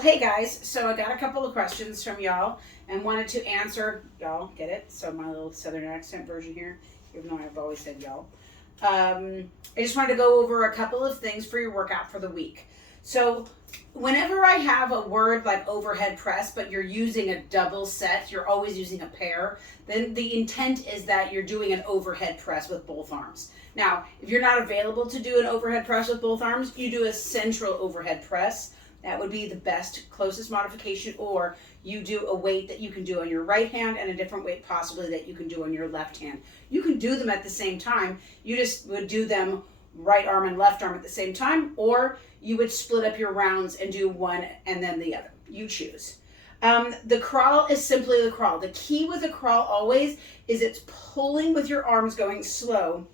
Well, hey guys, so I got a couple of questions from y'all and wanted to answer. Y'all get it? So my little southern accent version here, even though I've always said y'all. I just wanted to go over a couple of things for your workout for the week. So whenever I have a word like overhead press, but you're using a double set, you're always using a pair, then the intent is that you're doing an overhead press with both arms. Now, if you're not available to do an overhead press with both arms, you do a central overhead press. That would be the best, closest modification, or you do a weight that you can do on your right hand and a different weight possibly that you can do on your left hand. You can do them at the same time. You just would do them right arm and left arm at the same time, or you would split up your rounds and do one and then the other. You choose. The crawl is simply the crawl. The key with the crawl always is it's pulling with your arms going slow.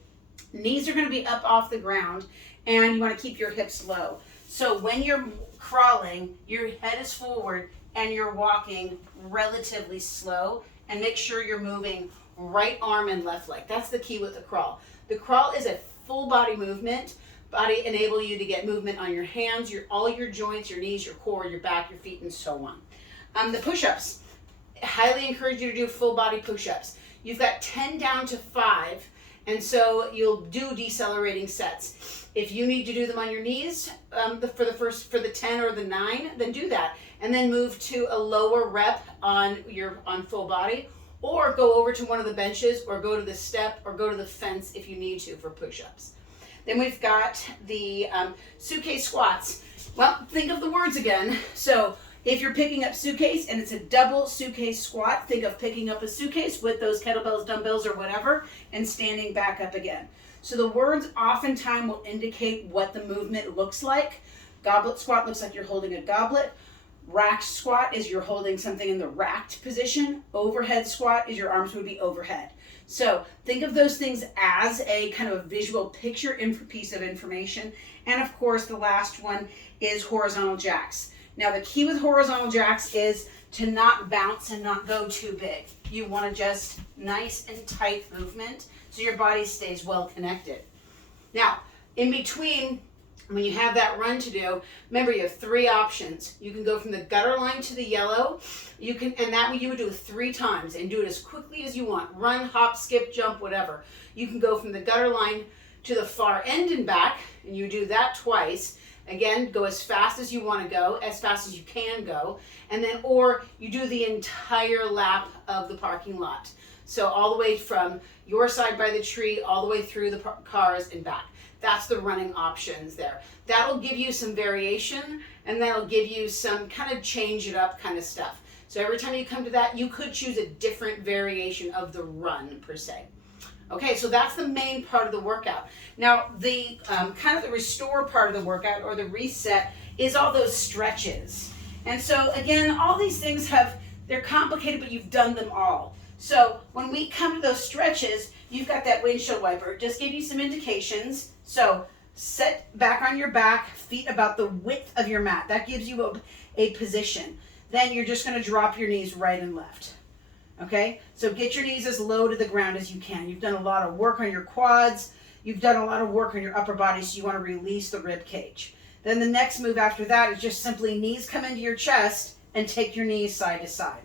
Knees are going to be up off the ground and you want to keep your hips low. So when you're crawling, your head is forward and you're walking relatively slow, and make sure you're moving right arm and left leg. That's the key with the crawl. The crawl is a full body movement. Body enable you to get movement on your hands, all your joints, your knees, your core, your back, your feet, and so on. The push-ups. Highly encourage you to do full body push-ups. You've got 10 down to 5. And so you'll do decelerating sets. If you need to do them on your knees for the 10 or the 9, then do that. And then move to a lower rep on full body, or go over to one of the benches, or go to the step, or go to the fence if you need to for push-ups. Then we've got the suitcase squats. Well, think of the words again. So if you're picking up suitcase and it's a double suitcase squat, think of picking up a suitcase with those kettlebells, dumbbells, or whatever, and standing back up again. So the words oftentimes will indicate what the movement looks like. Goblet squat looks like you're holding a goblet. Racked squat is you're holding something in the racked position. Overhead squat is your arms would be overhead. So think of those things as a kind of a visual picture piece of information. And of course, the last one is horizontal jacks. Now the key with horizontal jacks is to not bounce and not go too big. You want to just nice and tight movement so your body stays well connected. Now, in between, when you have that run to do, remember you have 3 options. You can go from the gutter line to the yellow. And that way you would do it 3 times and do it as quickly as you want. Run, hop, skip, jump, whatever. You can go from the gutter line to the far end and back, and you do that twice. Again, go as fast as you want to go, as fast as you can go, and then, or you do the entire lap of the parking lot. So all the way from your side by the tree, all the way through the cars and back. That's the running options there. That'll give you some variation, and that'll give you some kind of change it up kind of stuff. So every time you come to that, you could choose a different variation of the run per se. Okay, so that's the main part of the workout. Now, the kind of the restore part of the workout, or the reset, is all those stretches. And so again, all these things they're complicated, but you've done them all. So when we come to those stretches, you've got that windshield wiper. Just give you some indications. So sit back on your back, feet about the width of your mat. That gives you a position. Then you're just going to drop your knees right and left. Okay, so get your knees as low to the ground as you can. You've done a lot of work on your quads. You've done a lot of work on your upper body, so you want to release the rib cage. Then the next move after that is just simply knees come into your chest and take your knees side to side.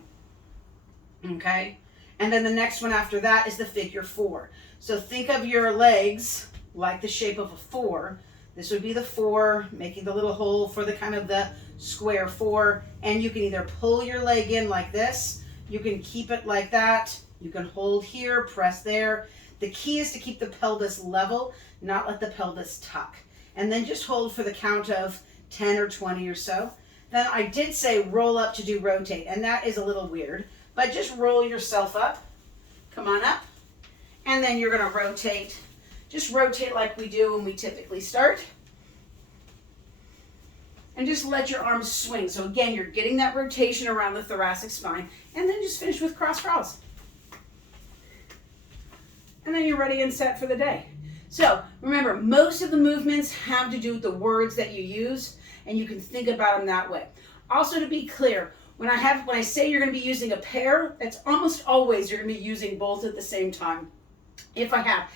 Okay, and then the next one after that is the figure 4. So think of your legs like the shape of a 4. This would be the 4, making the little hole for the kind of the square 4. And you can either pull your leg in like this. You can keep it like that. You can hold here, press there. The key is to keep the pelvis level, not let the pelvis tuck. And then just hold for the count of 10 or 20 or so. Then I did say roll up to do rotate, and that is a little weird, but just roll yourself up. Come on up. And then you're going to rotate. Just rotate like we do when we typically start. And just let your arms swing. So again, you're getting that rotation around the thoracic spine. And then just finish with cross crawls. And then you're ready and set for the day. So remember, most of the movements have to do with the words that you use, and you can think about them that way. Also, to be clear, when I say you're going to be using a pair, that's almost always you're going to be using both at the same time. If I have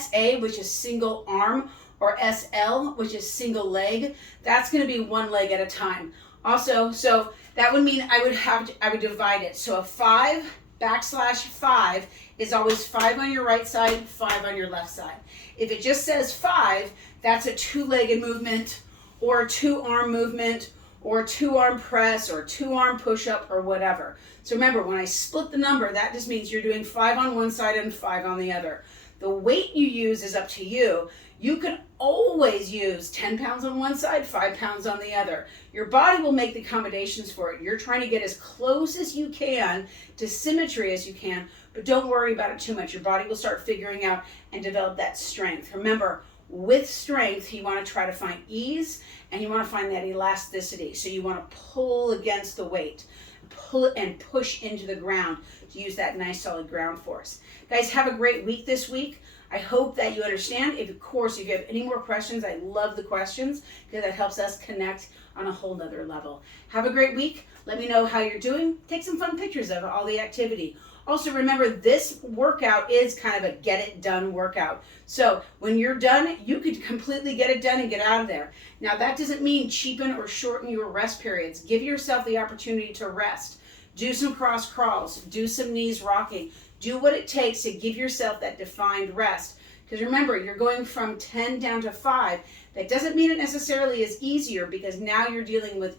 SA, which is single arm, or SL, which is single leg, that's going to be one leg at a time. Also, so that would mean I would divide it. So a 5 \5 is always 5 on your right side, 5 on your left side. If it just says 5, that's a 2-legged movement, or a 2-arm movement, or a 2-arm press, or 2-arm push-up, or whatever. So remember, when I split the number, that just means you're doing 5 on one side and 5 on the other. The weight you use is up to you. You can always use 10 pounds on one side, 5 pounds on the other. Your body will make the accommodations for it. You're trying to get as close as you can to symmetry as you can, but don't worry about it too much. Your body will start figuring out and develop that strength. Remember, with strength, you want to try to find ease, and you want to find that elasticity. So you want to pull against the weight, pull it and push into the ground to use that nice solid ground force. Guys, have a great week this week. I hope that you understand. If you have any more questions, I love the questions because that helps us connect on a whole nother level. Have a great week. Let me know how you're doing. Take some fun pictures of all the activity. Also, remember, this workout is kind of a get it done workout. So when you're done, you could completely get it done and get out of there. Now, that doesn't mean cheapen or shorten your rest periods. Give yourself the opportunity to rest. Do some cross crawls. Do some knees rocking. Do what it takes to give yourself that defined rest. Because remember, you're going from 10 down to 5. That doesn't mean it necessarily is easier, because now you're dealing with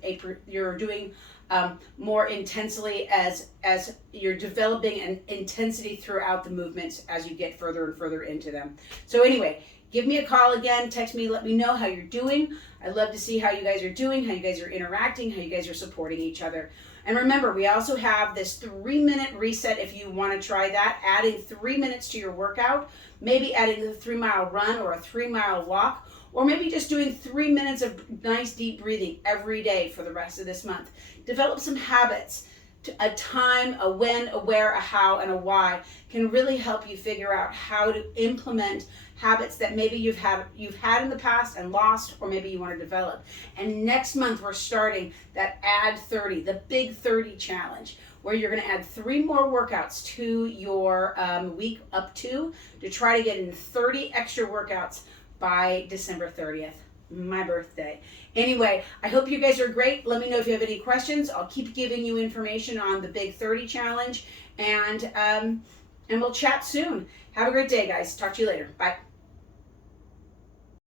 you're doing more intensely as you're developing an intensity throughout the movements as you get further and further into them. So anyway, give me a call again, text me, let me know how you're doing. I'd love to see how you guys are doing, how you guys are interacting, how you guys are supporting each other. And remember, we also have this 3-minute reset if you want to try that, adding 3 minutes to your workout, maybe adding a 3-mile run or a 3-mile walk, or maybe just doing 3 minutes of nice deep breathing every day for the rest of this month. Develop some habits. A time, a when, a where, a how, and a why can really help you figure out how to implement habits that maybe you've had in the past and lost, or maybe you want to develop. And next month we're starting that Add 30, the Big 30 challenge, where you're going to add 3 more workouts to your week up to try to get in 30 extra workouts by December 30th, my birthday. Anyway, I hope you guys are great. Let me know if you have any questions. I'll keep giving you information on the Big 30 challenge, and we'll chat soon. Have a great day, guys. Talk to you later. Bye.